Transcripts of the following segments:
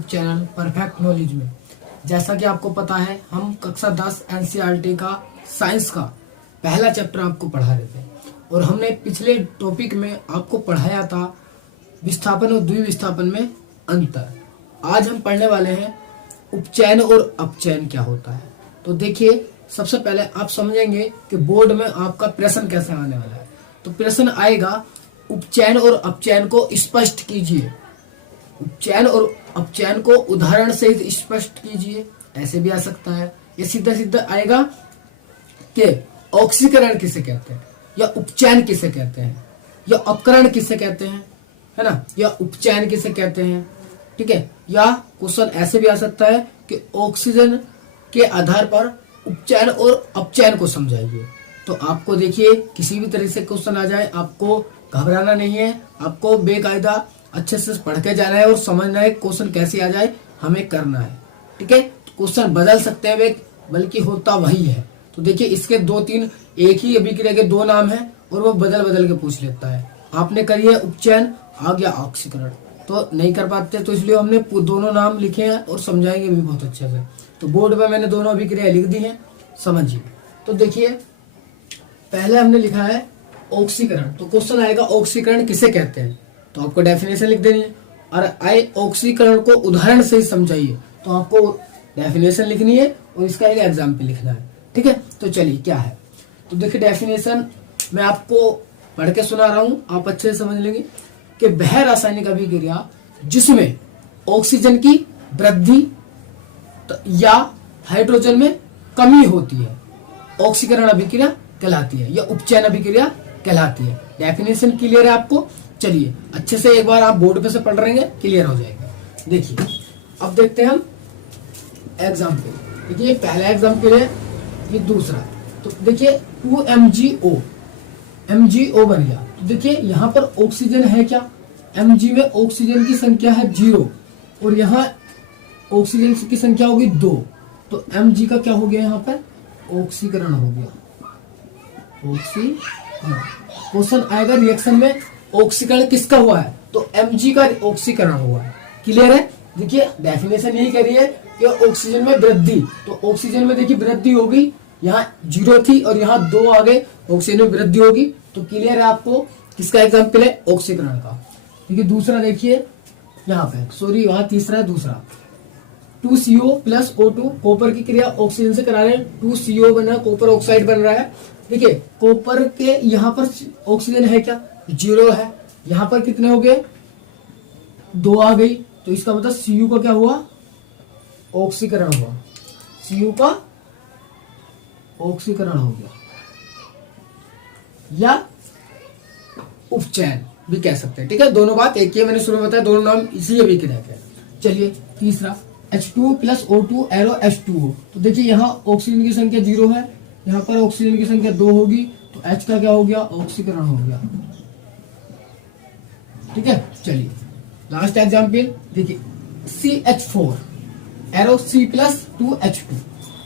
YouTube channel perfect knowledge में। जैसा कि आपको पता है, हम कक्षा 10 एनसीईआरटी का साइंस का पहला चैप्टर आपको पढ़ा रहे थे और हमने पिछले टॉपिक में आपको पढ़ाया था विस्थापन और द्विविस्थापन में अंतर। आज हम पढ़ने वाले हैं उपचयन और अपचयन क्या होता है। तो देखिए, सबसे पहले आप समझेंगे कि बोर्ड में आपका प्रश्न कैसे आने वाला है। तो प्रश्न आएगा, उपचयन और अपचयन को स्पष्ट कीजिए। उपचयन और अपचयन को उदाहरण से स्पष्ट कीजिए, ऐसे भी आ सकता है। ये सीधा सीधा आएगा कि ऑक्सीकरण किसे कहते हैं, या उपचयन किसे कहते हैं, या अपकरण किसे कहते हैं, है ना, या उपचयन किसे कहते हैं। ठीक है, या क्वेश्चन ऐसे भी आ सकता है कि ऑक्सीजन के आधार पर उपचयन और अपचयन को समझाइए। तो आपको देखिए, किसी भी तरह से क्वेश्चन आ जाए, आपको घबराना नहीं है, आपको बेकायदा अच्छे से पढ़ के जाना है और समझना है क्वेश्चन कैसे आ जाए हमें करना है। ठीक है, क्वेश्चन बदल सकते हैं वे, बल्कि होता वही है। तो देखिए, इसके दो तीन एक ही अभिक्रिया के दो नाम हैं और वो बदल बदल के पूछ लेता है। आपने करी है उपचयन, आ गया ऑक्सीकरण, तो नहीं कर पाते, तो इसलिए हमने दोनों नाम लिखे हैं और समझाएंगे भी बहुत अच्छे से। तो बोर्ड पे मैंने दोनों अभिक्रिया लिख दी हैं, समझिए। तो देखिए, पहले हमने लिखा है ऑक्सीकरण। तो क्वेश्चन आएगा ऑक्सीकरण किसे कहते हैं, तो आपको डेफिनेशन लिख देनी है। और आए ऑक्सीकरण को उदाहरण से ही समझाइए, तो आपको डेफिनेशन लिखनी है और इसका एक एग्जाम्पल लिखना है। ठीक है, तो चलिए क्या है। तो देखिए, डेफिनेशन मैं आपको पढ़ के सुना रहा हूं, आप अच्छे से समझ लेंगे कि वह रासायनिक अभिक्रिया जिसमें ऑक्सीजन की वृद्धि या हाइड्रोजन में कमी होती है, ऑक्सीकरण अभिक्रिया कहलाती है या उपचयन अभिक्रिया कहलाती है। डेफिनेशन क्लियर है आपको। चलिए, अच्छे से एक बार आप बोर्ड पे से पढ़ रहेंगे, क्लियर हो जाएगा। देखिए, अब देखते हैं हम एग्जाम्पल। देखिए, पहला एग्जाम्पल है, ये दूसरा। तो देखिए 2MgO, MgO बन गया। तो देखिए, यहाँ पर ऑक्सीजन है क्या, Mg में ऑक्सीजन की संख्या है 0 और यहाँ ऑक्सीजन की संख्या होगी 2। तो Mg का क्या हो गया, यहाँ पर ऑक्सीकरण हो गया। क्वेश्चन आएगा रिएक्शन में ऑक्सीकरण किसका हुआ है, तो Mg का ऑक्सीकरण हुआ है। क्लियर है। देखिए, डेफिनेशन यही कह रही है कि ऑक्सीजन में वृद्धि, तो ऑक्सीजन में देखिए वृद्धि होगी, यहाँ 0 थी और यहाँ 2 आ गए, ऑक्सीजन में वृद्धि होगी। तो क्लियर है आपको किसका एग्जाम्पल है, ऑक्सीकरण का। देखिए, दूसरा देखिए यहाँ पे, सॉरी वहां तीसरा है, दूसरा 2CO प्लस O2, कॉपर की क्रिया ऑक्सीजन से करा रहे हैं, 2CO बन रहा है, कॉपर ऑक्साइड बन रहा है। देखिए, कॉपर के यहाँ पर ऑक्सीजन है क्या, 0 है। यहाँ पर कितने हो गए, 2 आ गई, तो इसका मतलब Cu का क्या हुआ, ऑक्सीकरण हुआ। Cu का ऑक्सीकरण हो गया, या उपचयन भी कह सकते हैं। ठीक है, दोनों बात एक ही है, मैंने शुरू में बताया, दोनों नाम इसी अभिक्रिया के। चलिए, तीसरा H2 plus O2 arrow H2O। तो देखिए, यहाँ ऑक्सीजन की संख्या 0 है, यहाँ पर ऑक्सीजन की संख्या 2 होगी, तो H का क्या हो गया, ऑक्सीकरण हो गया। ठीक है, चलिए लास्ट एग्जाम्पल देखिए, CH4 arrow C plus 2H2।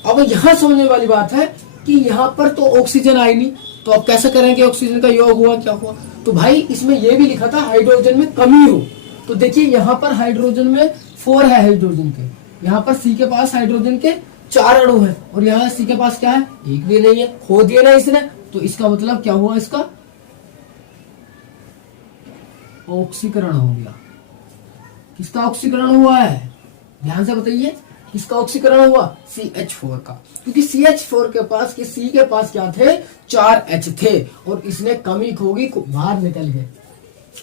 अब यहाँ समझने वाली बात है कि यहाँ पर तो ऑक्सीजन आई नहीं, तो अब कैसे करेंगे, ऑक्सीजन का योग हुआ, क्या हुआ। तो भाई, इसमें यह भी लिखा था हाइड्रोजन में कमी हो। तो देखिए, यहाँ पर हाइड्रोजन में 4 है हाइड्रोजन के, यहाँ पर C के पास हाइड्रोजन के 4 अणु है और यहाँ C के पास क्या है, एक भी नहीं है, खो दिया ना इसने। तो इसका मतलब क्या हुआ, इसका ऑक्सीकरण हो गया। किसका ऑक्सीकरण हुआ है, ध्यान से बताइए, किसका ऑक्सीकरण हुआ, CH4 का। क्योंकि CH4 के पास C के पास क्या थे, 4 H थे और इसने कमी खोगी, बाहर निकल गए।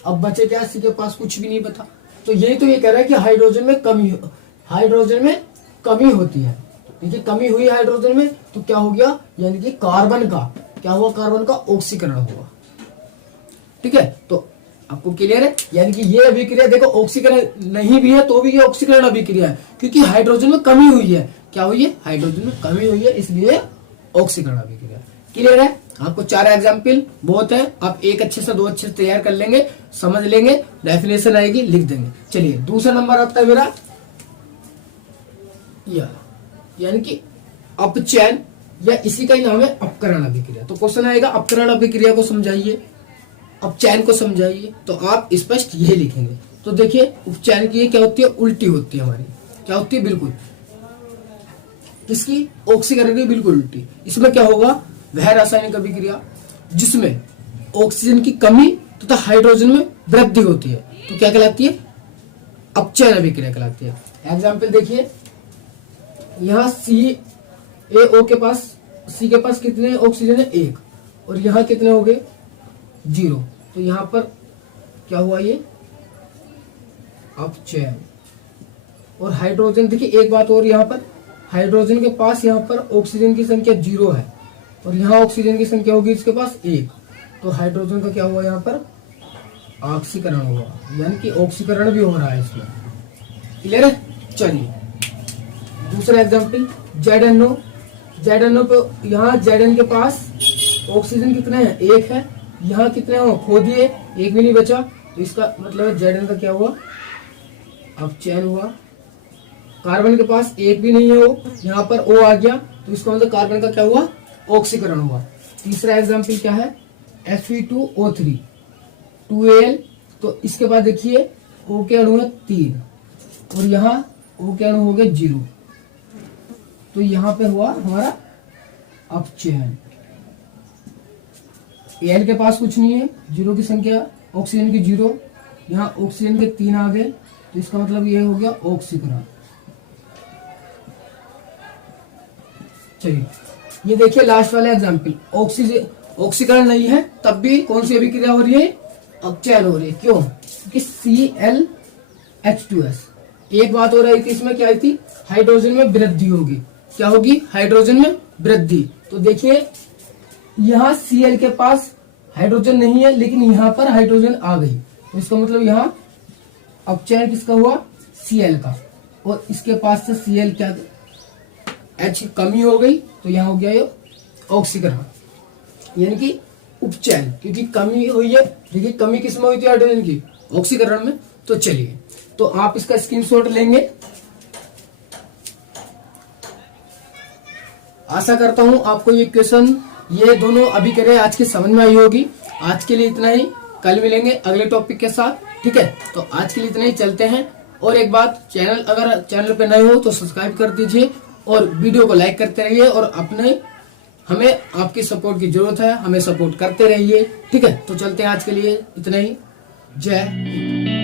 अब बचे क्या, C के पास कुछ भी नहीं बचा। तो यही तो ये कह रहा है कि हाइड्रोजन में कमी होती है। देखिए, कमी हुई हाइड्रोजन में, तो क्या हो गया, यानी कि कार्बन का क्या हुआ, कार्बन का ऑक्सीकरण हुआ। ठीक है, तो आपको क्लियर है। यानी कि ये अभिक्रिया देखो, ऑक्सीकरण नहीं भी है तो भी ये ऑक्सीकरण अभिक्रिया है, क्योंकि हाइड्रोजन में कमी हुई है। क्या हुई है, हाइड्रोजन में कमी हुई है, इसलिए ऑक्सीकरण अभिक्रिया। क्लियर है। आपको 4 एग्जाम्पल बहुत है, आप एक अच्छे से 2 अच्छे से तैयार कर लेंगे, समझ लेंगे, डेफिनेशन आएगी, लिख देंगे। चलिए, दूसरा नंबर आता है मेरा, यानी कि अपचयन, या इसी का ही नाम है अपकरण अभिक्रिया। तो क्वेश्चन आएगा, अपकरण अभिक्रिया को समझाइए, अपचयन को समझाइए। तो आप स्पष्ट यही लिखेंगे, तो देखिए उपचयन की ये क्या होती है, उल्टी होती है हमारी, क्या होती है, बिल्कुल इसकी ऑक्सीकरण की बिल्कुल उल्टी। इसमें क्या होगा, वह रासायनिक अभिक्रिया जिसमें ऑक्सीजन की कमी तथा हाइड्रोजन में वृद्धि होती है तो क्या कहलाती है, अपचयन अभिक्रिया कहलाती है। एग्जाम्पल देखिए, यहाँ CaO के पास, C के पास कितने ऑक्सीजन है, 1, और यहाँ कितने हो गए, 0, तो यहाँ पर क्या हुआ, ये अपचयन। और हाइड्रोजन देखिए, एक बात और, यहाँ पर हाइड्रोजन के पास यहाँ पर ऑक्सीजन की संख्या 0 है और यहाँ ऑक्सीजन की संख्या होगी इसके पास 1, तो हाइड्रोजन का क्या हुआ, यहाँ पर ऑक्सीकरण हुआ, यानी कि ऑक्सीकरण भी हो रहा है इसमें। क्लियर है। चलिए दूसरा एग्जांपल, ZnO। ZnO पे यहाँ Zn के पास ऑक्सीजन कितने हैं, 1 है, यहाँ कितने हो, खो दिए, 1 भी नहीं बचा, तो इसका मतलब Zn का क्या हुआ, अपचयन हुआ। कार्बन के पास 1 भी नहीं है, वो यहाँ पर O आ गया, तो इसका मतलब कार्बन का क्या हुआ, ऑक्सीकरण हुआ। तीसरा एग्जांपल क्या है, Fe2O3 2Al, तो इसके बाद देखिए O के अणु है 3 और यहाँ O के अणु हो गए 0, तो यहाँ पे हुआ हमारा अपचयन। Al के पास कुछ नहीं है, 0 की संख्या, ऑक्सीजन की 0, यहाँ ऑक्सीजन के 3 आ गए, तो इसका मतलब ये हो गया ऑक्सीकरण। चलिए ये देखिए लास्ट वाला एग्जांपल, ऑक्सीकरण नहीं है तब भी कौन सी अभिक्रिया हो रही है, अपचयन हो रही है। क्यों, क्योंकि ClH2S। एक बात हो रही थी इसमें, क्या आई थी, हाइड्रोजन में वृद्धि होगी, क्या होगी, हाइड्रोजन में वृद्धि। तो देखिए यहाँ Cl के पास हाइड्रोजन नहीं है लेकिन यहाँ पर हाइड्रोजन आ गई, तो इसका मतलब यहाँ अपचयन किसका हुआ, Cl का, और इसके पास से Cl क्या, H कमी हो गई, तो यहाँ हो गया ये ऑक्सीकरण, यानी कि उपचयन, क्योंकि कमी हुई है। देखिए कमी किसमें हुई थी, हाइड्रोजन की, ऑक्सीकरण में। तो चलिए, तो आप इसका स्क्रीनशॉट लेंगे। आशा करता हूं आपको ये क्वेश्चन, ये दोनों अभिक्रिया आज की समझ में आई होगी। आज के लिए इतना ही, कल मिलेंगे अगले टॉपिक के साथ, ठीक है। तो आज के लिए इतना ही, चलते हैं। और एक बात, अगर चैनल पे नए हो तो सब्सक्राइब कर दीजिए और वीडियो को लाइक करते रहिए, और अपने, हमें आपकी सपोर्ट की जरूरत है, हमें सपोर्ट करते रहिए, ठीक है। तो चलते हैं, आज के लिए इतना ही। जय हिंद।